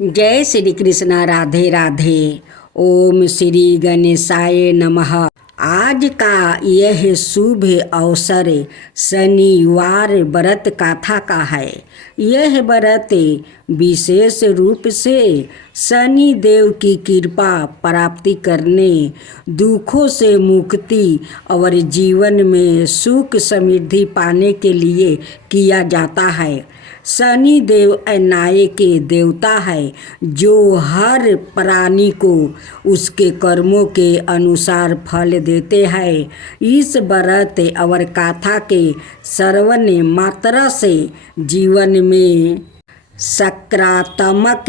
जय श्री कृष्ण। राधे राधे। ओम श्री गणेशाय नमः। आज का यह शुभ अवसर शनिवार व्रत कथा का है। यह व्रत विशेष रूप से शनि देव की कृपा प्राप्ति करने, दुखों से मुक्ति और जीवन में सुख समृद्धि पाने के लिए किया जाता है। शनि देव न्याय के देवता है, जो हर प्राणी को उसके कर्मों के अनुसार फल देते हैं। इस व्रत और कथा के श्रवण मात्र से जीवन में सकारात्मक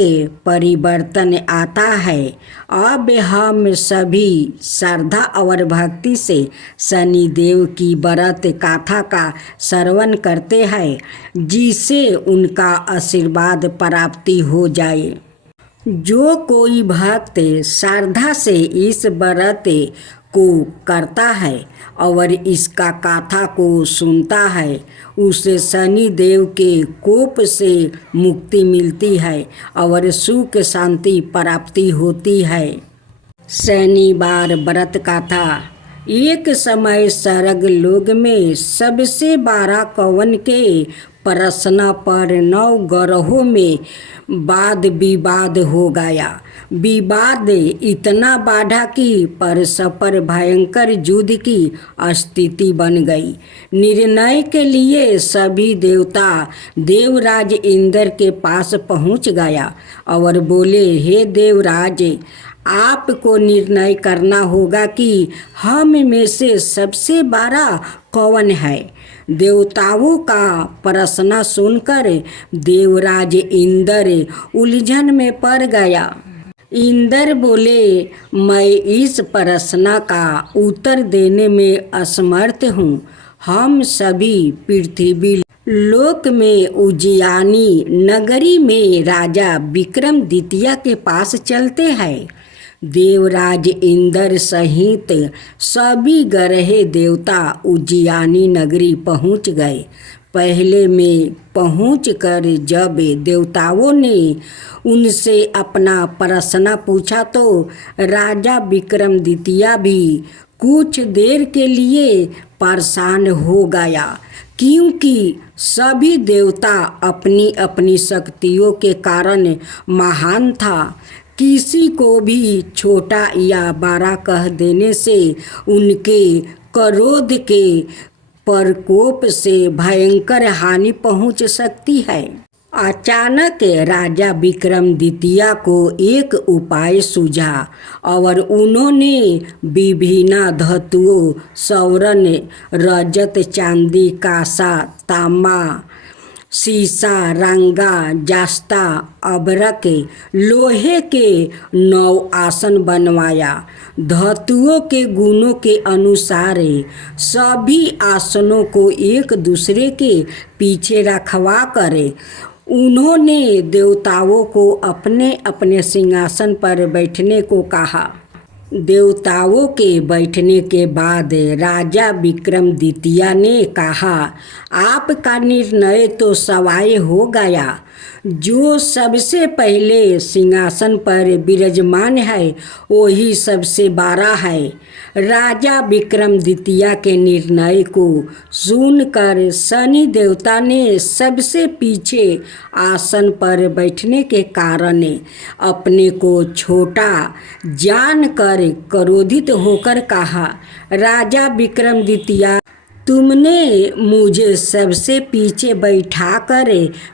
परिवर्तन आता है। अब हम सभी श्रद्धा और भक्ति से शनि देव की व्रत कथा का श्रवण करते हैं, जिससे उनका आशीर्वाद प्राप्ति हो जाए। जो कोई भक्त श्रद्धा से इस व्रत को करता है और इसका कथा को सुनता है, उसे शनि देव के कोप से मुक्ति मिलती है और सुख शांति प्राप्ति होती है। शनिवार व्रत कथा। एक समय स्वर्ग लोक में सबसे बड़ा कौन के प्रश्न पर 9 ग्रहों में वाद विवाद हो गया। विवाद इतना बढ़ा कि परस्पर भयंकर युद्ध की स्थिति बन गई। निर्णय के लिए सभी देवता देवराज इंद्र के पास पहुंच गया और बोले, हे देवराज, आपको निर्णय करना होगा कि हम में से सबसे बड़ा कौन है। देवताओं का प्रश्न सुनकर देवराज इंद्र उलझन में पड़ गया। इंद्र बोले, मैं इस प्रश्न का उत्तर देने में असमर्थ हूँ। हम सभी पृथ्वी लोक में उज्जैनी नगरी में राजा विक्रमादित्य के पास चलते हैं। देवराज इंद्र सहित सभी ग्रह देवता उज्जैनी नगरी पहुंच गए। पहले में पहुंचकर जब देवताओं ने उनसे अपना प्रश्न पूछा तो राजा विक्रमादित्य भी कुछ देर के लिए परेशान हो गया, क्योंकि सभी देवता अपनी अपनी शक्तियों के कारण महान था। किसी को भी छोटा या बड़ा कह देने से उनके क्रोध के प्रकोप से भयंकर हानि पहुंच सकती है। अचानक राजा विक्रमादित्य को एक उपाय सूझा और उन्होंने विभिन्न धातुओं स्वर्ण, रजत, चांदी, कांसा, तांबा, शीशा, रंगा, जस्ता, अभ्रक, लोहे के 9 आसन बनवाया। धातुओं के गुणों के अनुसार सभी आसनों को एक दूसरे के पीछे रखवा कर उन्होंने देवताओं को अपने अपने सिंहासन पर बैठने को कहा। देवताओं के बैठने के बाद राजा विक्रमादित्य ने कहा, आपका निर्णय तो सवाय हो गया। जो सबसे पहले सिंहासन पर विराजमान है वही सबसे बड़ा है। राजा विक्रमादित्य के निर्णय को सुनकर शनि देवता ने सबसे पीछे आसन पर बैठने के कारण अपने को छोटा जानकर क्रोधित होकर कहा, राजा विक्रमादित्य, तुमने मुझे सबसे पीछे बैठाकर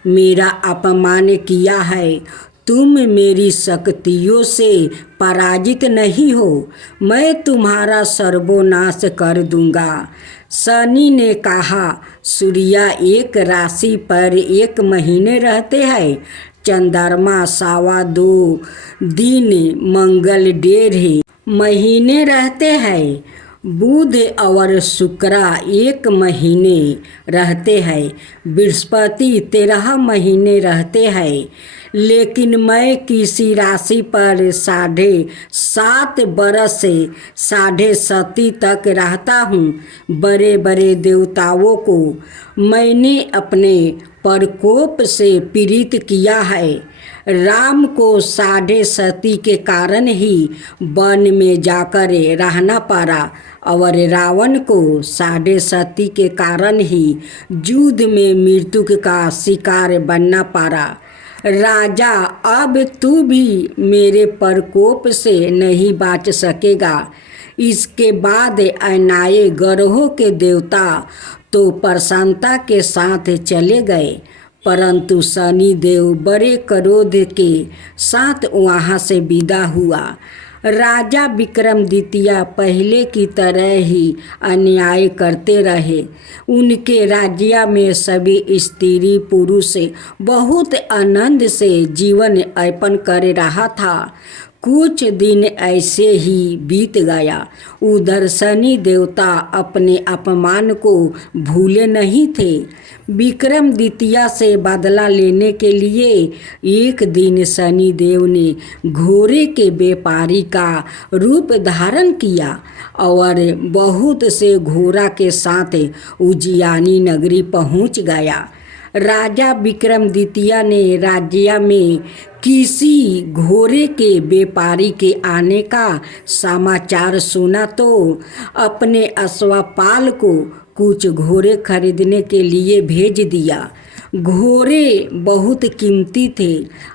मेरा अपमान किया है। तुम मेरी शक्तियों से पराजित नहीं हो। मैं तुम्हारा सर्वनाश कर दूंगा। शनि ने कहा, सूर्य एक राशि पर 1 महीने रहते हैं, चंद्रमा 2.25 दिन, मंगल 1.5 महीने रहते हैं, बुध और शुक्र 1 महीने रहते हैं, बृहस्पति 13 महीने रहते हैं। लेकिन मैं किसी राशि पर 7.5 बरस से 7.5 तक रहता हूँ। बड़े बड़े देवताओं को मैंने अपने प्रकोप से पीड़ित किया है। राम को 7.5 के कारण ही वन में जाकर रहना पड़ा और रावण को 7.5 के कारण ही युद्ध में मृत्यु का शिकार बनना पड़ा। राजा, अब तू भी मेरे प्रकोप से नहीं बच सकेगा। इसके बाद अनाए ग्रहों के देवता तो प्रसन्नता के साथ चले गए, परंतु शनि देव बड़े क्रोध के साथ वहाँ से विदा हुआ। राजा विक्रमादित्य पहले की तरह ही अन्याय करते रहे। उनके राज्य में सभी स्त्री पुरुष बहुत आनंद से जीवन यापन कर रहा था। कुछ दिन ऐसे ही बीत गया। उधर शनि देवता अपने अपमान को भूले नहीं थे। विक्रमादित्य से बदला लेने के लिए एक दिन शनि देव ने घोड़े के व्यापारी का रूप धारण किया और बहुत से घोड़ा के साथ उज्जैनी नगरी पहुंच गया। राजा विक्रमादित्य ने राज्य में किसी घोड़े के व्यापारी के आने का समाचार सुना तो अपने अश्वपाल को कुछ घोड़े खरीदने के लिए भेज दिया। घोड़े बहुत कीमती थे।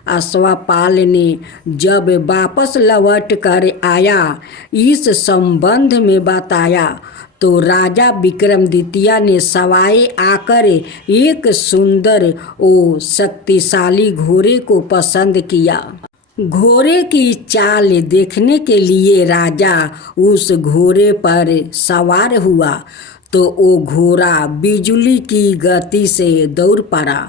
अश्वपाल ने जब वापस लौट कर आया इस संबंध में बताया तो राजा विक्रमादित्य ने सवाए आकर एक सुंदर और शक्तिशाली घोड़े को पसंद किया। घोड़े की चाल देखने के लिए राजा उस घोड़े पर सवार हुआ तो वो घोड़ा बिजली की गति से दौड़ पड़ा।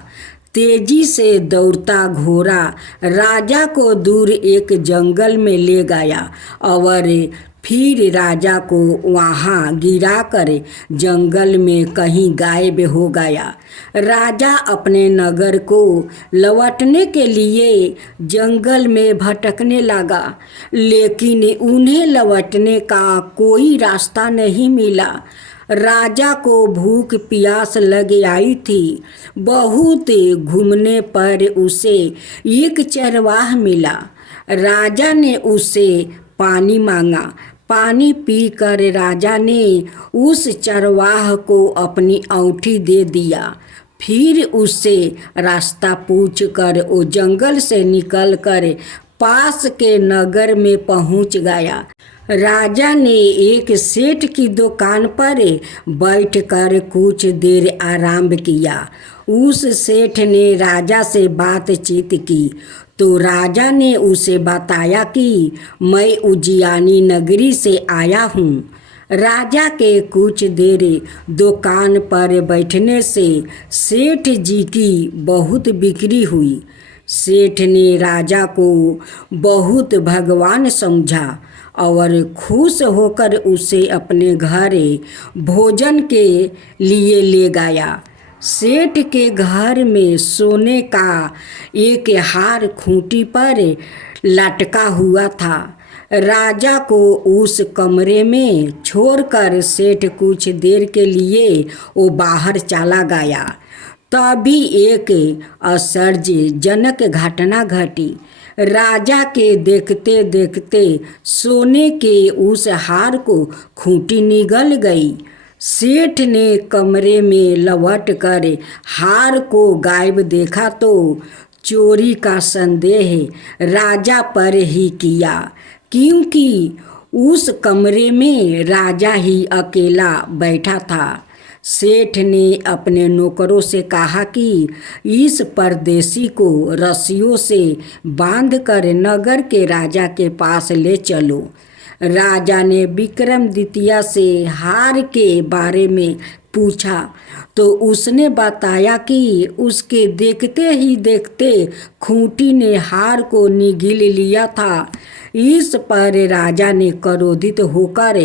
तेजी से दौड़ता घोड़ा राजा को दूर एक जंगल में ले गया और फिर राजा को वहाँ गिराकर जंगल में कहीं गायब हो गया। राजा अपने नगर को लौटने के लिए जंगल में भटकने लगा, लेकिन उन्हें लौटने का कोई रास्ता नहीं मिला। राजा को भूख प्यास लग आई थी। बहुत घूमने पर उसे एक चरवाहा मिला। राजा ने उससे पानी मांगा। पानी पीकर राजा ने उस चरवाह को अपनी औंठी दे दिया। फिर उससे रास्ता पूछकर वो जंगल से निकलकर पास के नगर में पहुंच गया। राजा ने एक सेठ की दुकान पर बैठकर कुछ देर आराम किया। उस सेठ ने राजा से बातचीत की तो राजा ने उसे बताया कि मैं उज्जैनी नगरी से आया हूँ। राजा के कुछ देर दुकान पर बैठने से सेठ जी की बहुत बिक्री हुई। सेठ ने राजा को बहुत भगवान समझा और खुश होकर उसे अपने घर भोजन के लिए ले गया। सेठ के घर में सोने का एक हार खूंटी पर लटका हुआ था। राजा को उस कमरे में छोड़कर सेठ कुछ देर के लिए वो बाहर चला गया। तभी एक आश्चर्यजनक घटना घटी। राजा के देखते देखते सोने के उस हार को खूंटी निगल गई। सेठ ने कमरे में लौटकर हार को गायब देखा तो चोरी का संदेह राजा पर ही किया, क्योंकि उस कमरे में राजा ही अकेला बैठा था। सेठ ने अपने नौकरों से कहा कि इस परदेशी को रस्सियों से बांधकर नगर के राजा के पास ले चलो। राजा ने विक्रमादित्य से हार के बारे में पूछा तो उसने बताया कि उसके देखते ही देखते खूंटी ने हार को निगल लिया था। इस पर राजा ने क्रोधित होकर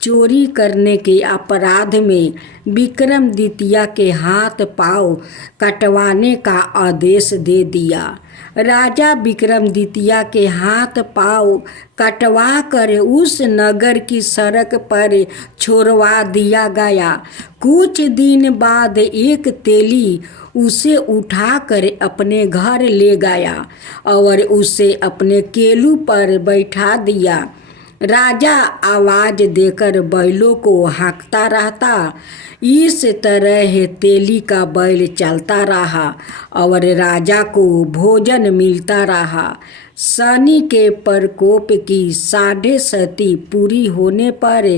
चोरी करने के अपराध में विक्रमादित्य के हाथ पांव कटवाने का आदेश दे दिया। राजा विक्रमादित्य के हाथ पांव कटवा कर उस नगर की सड़क पर छोड़वा दिया गया। कुछ दिन बाद एक तेली उसे उठाकर अपने घर ले गया और उसे अपने केलू पर बैठा दिया। राजा आवाज देकर बैलों को हाँकता रहता। इस तरह तेली का बैल चलता रहा और राजा को भोजन मिलता रहा। शनि के प्रकोप की 7.5 पूरी होने पर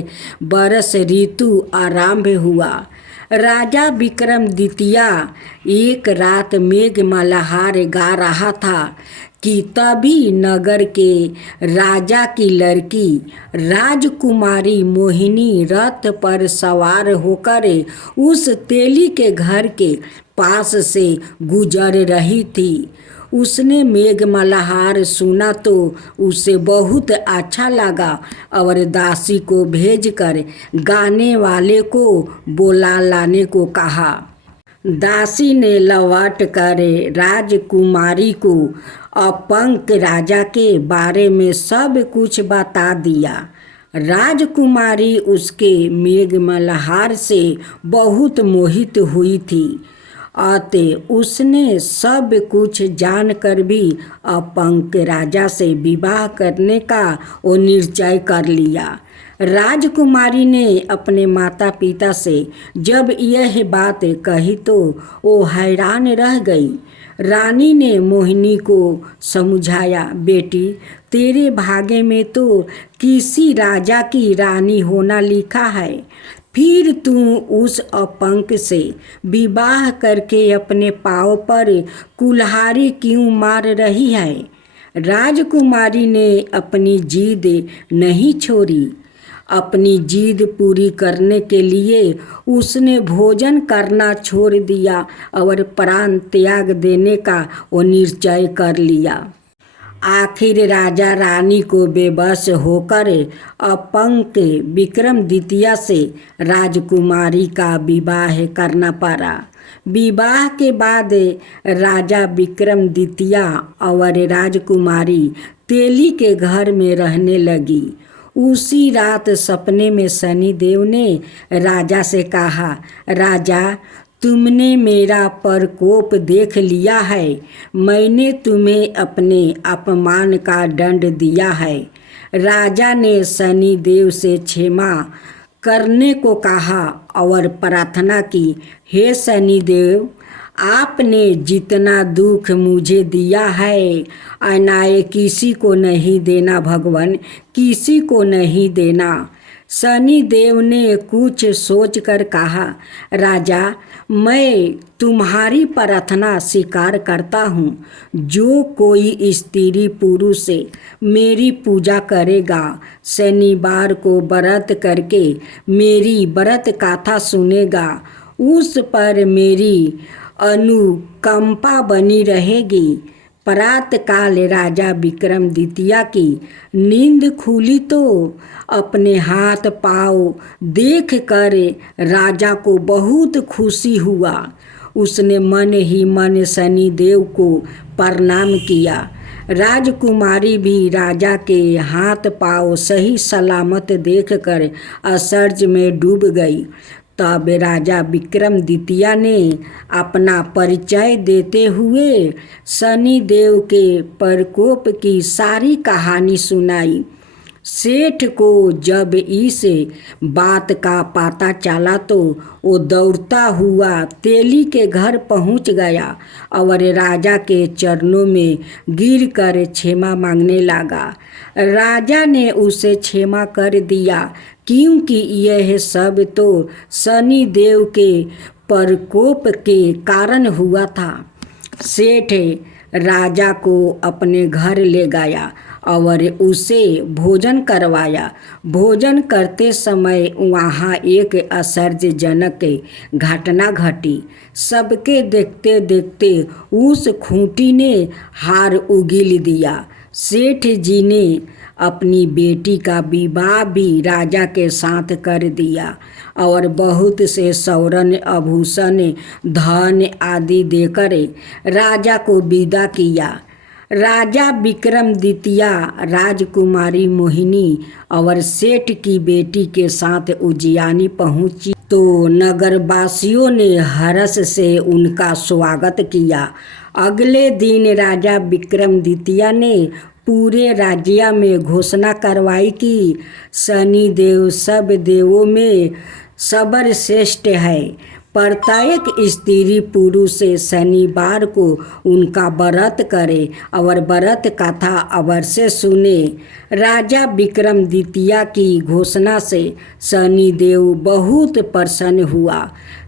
वर्ष ऋतु आरंभ हुआ। राजा विक्रमादित्य एक रात मेघ मल्हार गा रहा था कि तभी नगर के राजा की लड़की राजकुमारी मोहिनी रथ पर सवार होकर उस तेली के घर के पास से गुजर रही थी। उसने मेघ मल्हार सुना तो उसे बहुत अच्छा लगा और दासी को भेजकर गाने वाले को बुला लाने को कहा। दासी ने लौट कर राजकुमारी को अपंक राजा के बारे में सब कुछ बता दिया। राजकुमारी उसके मेघ मल्हार से बहुत मोहित हुई थी। अतः उसने सब कुछ जानकर भी अपंक राजा से विवाह करने का वो निश्चय कर लिया। राजकुमारी ने अपने माता पिता से जब यह बात कही तो वो हैरान रह गई। रानी ने मोहिनी को समझाया, बेटी तेरे भाग्य में तो किसी राजा की रानी होना लिखा है, फिर तू उस अपंक से विवाह करके अपने पाँव पर कुल्हाड़ी क्यों मार रही है। राजकुमारी ने अपनी जिद नहीं छोड़ी। अपनी जिद पूरी करने के लिए उसने भोजन करना छोड़ दिया और प्राण त्याग देने का वो निश्चय कर लिया। आखिर राजा रानी को बेबस होकर अपंक विक्रमादित्य से राजकुमारी का विवाह करना पड़ा। विवाह के बाद राजा विक्रमादित्य और राजकुमारी तेली के घर में रहने लगी। उसी रात सपने में शनिदेव ने राजा से कहा, राजा तुमने मेरा प्रकोप देख लिया है, मैंने तुम्हें अपने अपमान का दंड दिया है। राजा ने शनिदेव से क्षमा करने को कहा और प्रार्थना की, हे शनिदेव आपने जितना दुख मुझे दिया है अन्याय किसी को नहीं देना भगवान, किसी को नहीं देना। शनिदेव ने कुछ सोचकर कहा, राजा मैं तुम्हारी प्रार्थना स्वीकार करता हूँ। जो कोई स्त्री पुरुष मेरी पूजा करेगा, शनिवार को व्रत करके मेरी व्रत कथा सुनेगा, उस पर मेरी अनुकंपा बनी रहेगी। प्रातःकाल राजा विक्रमादित्य की नींद खुली तो अपने हाथ पाँव देख कर राजा को बहुत खुशी हुआ। उसने मन ही मन शनिदेव को प्रणाम किया। राजकुमारी भी राजा के हाथ पाँव सही सलामत देखकर आश्चर्य में डूब गई। तब राजा विक्रमादित्य ने अपना परिचय देते हुए शनिदेव के प्रकोप की सारी कहानी सुनाई। सेठ को जब इस बात का पता चला तो वो दौड़ता हुआ तेली के घर पहुंच गया और राजा के चरणों में गिरकर क्षमा मांगने लगा। राजा ने उसे क्षमा कर दिया, क्योंकि यह सब तो शनिदेव के प्रकोप के कारण हुआ था। सेठ राजा को अपने घर ले गया और उसे भोजन करवाया। भोजन करते समय वहाँ एक आश्चर्यजनक घटना घटी। सबके देखते देखते उस खूंटी ने हार उगील दिया। सेठ जी ने अपनी बेटी का विवाह भी राजा के साथ कर दिया और बहुत से स्वर्ण आभूषण धन आदि देकर राजा को विदा किया। राजा विक्रमादित्य राजकुमारी मोहिनी और सेठ की बेटी के साथ उज्जैनी पहुंची तो नगरवासियों ने हर्ष से उनका स्वागत किया। अगले दिन राजा विक्रमादित्य ने पूरे राज्य में घोषणा करवाई कि शनिदेव सब देवों में सर्वश्रेष्ठ है। प्रत्येक स्त्री पुरुष शनिवार को उनका व्रत करे और व्रत कथा अवश्य सुने। राजा विक्रमादित्य की घोषणा से शनिदेव बहुत प्रसन्न हुआ।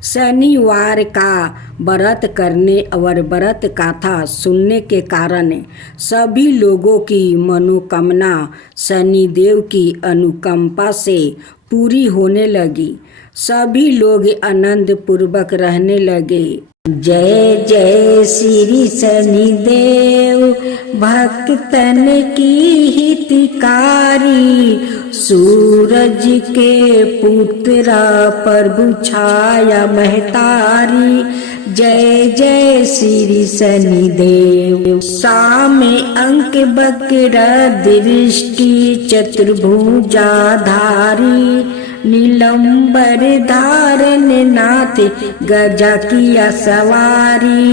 शनिवार का व्रत करने और व्रत कथा सुनने के कारण सभी लोगों की मनोकामना शनिदेव की अनुकंपा से पूरी होने लगी। सभी लोग आनंद पूर्वक रहने लगे। जय जय श्री शनिदेव भक्तन की हितकारी, सूरज के पुत्रा प्रभु छाया महतारी। जय जय श्री शनिदेव। सामे अंक बक्र दृष्टि चतुर्भुजाधारी, नीलंबर धारण नाथ गजा किया सवारी।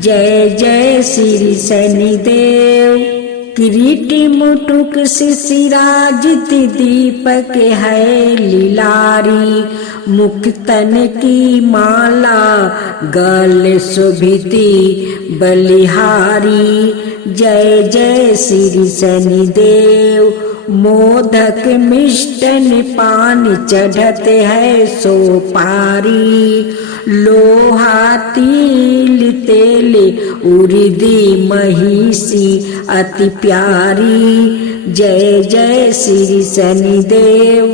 जय जय श्री शनिदेव। किरीटी मुटुक शिशिराजित दीपक है लीलारी, मुक्तन की माला गले शोभिती बलिहारी। जय जय श्री शनिदेव। मोदक मिष्टन पान चढ़ते है सोपारी, लोहा तिल तेल उर्दी महिषी अति प्यारी। जय जय श्री शनिदेव।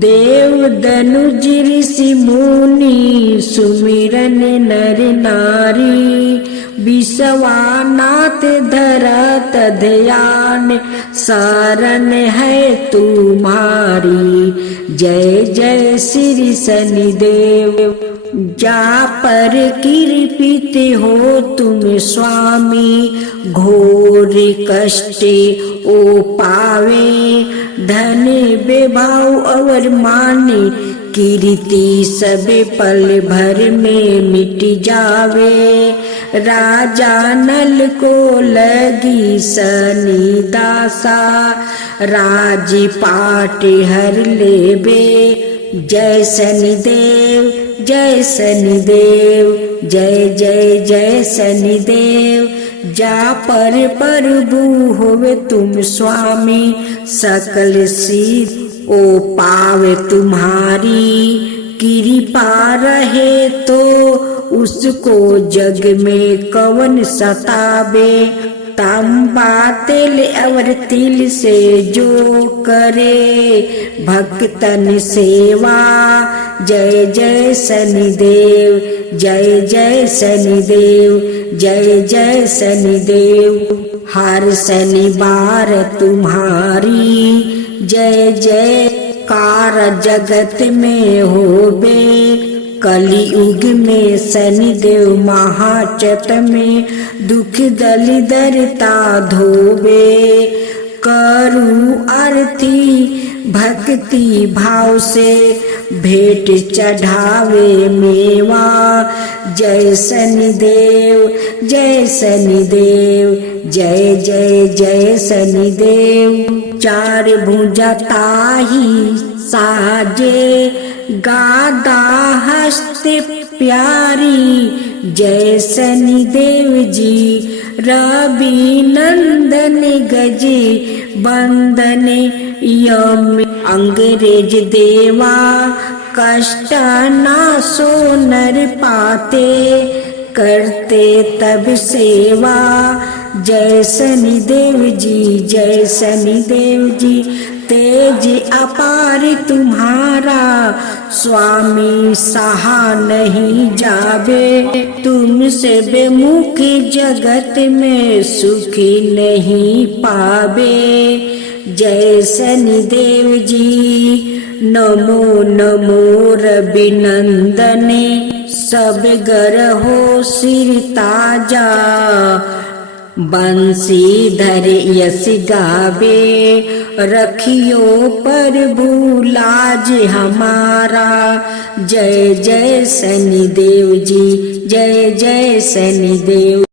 देव दनुज ऋषि मुनि सुमिरन नर नारी, विश्वानाथ धरत ध्यान शरण है तुम्हारी। जय जय श्री शनिदेव। जा पर कृपित हो तुम स्वामी, घोर कष्ट ओ पावे, धन विभाव और माने कीर्ति सब पल भर में मिट जावे। राजा नल को लगी शनि दासा, राजपाट हर लेबे। जय शनिदेव जय शनिदेव, जय जय जय शनिदेव। जा पर प्रभु होवे तुम स्वामी, सकल सिद्ध ओ पावे तुम्हारी। कृपा रहे तो उसको जग में कवन सतावे, तांबा तेल और तिल से जो करे भक्तन सेवा। जय जय शनिदेव, जय जय शनिदेव, जय जय शनिदेव। हर शनिवार तुम्हारी जय जयकार जगत में होबे। कलियुग में शनिदेव महाचत में दुख दलिदरता धोबे। करूं आरती भक्ति भाव से भेंट चढ़ावे मेवा। जय शनिदेव जय शनिदेव, जय जय जय शनिदेव। चार भुजा ताही साजे, गादा हस्त प्यारी। जय शनिदेव जी। रवि नंदन गजे बंदन यम, अंग्रेज देवा कष्ट नासो नर पाते, करते तब सेवा। जय शनिदेव जी, जय शनिदेव जी। तेज अपार तुम्हारा स्वामी सहा नहीं जावे। तुमसे बेमुख जगत में सुखी नहीं पावे। जय शनिदेव जी नमो नमो रविनंदने। सब गरहो सिर ताजा बंसीधर यश गावे। रखियो प्रभु लाज हमारा। जय जय शनिदेव जी, जय जय शनिदेव।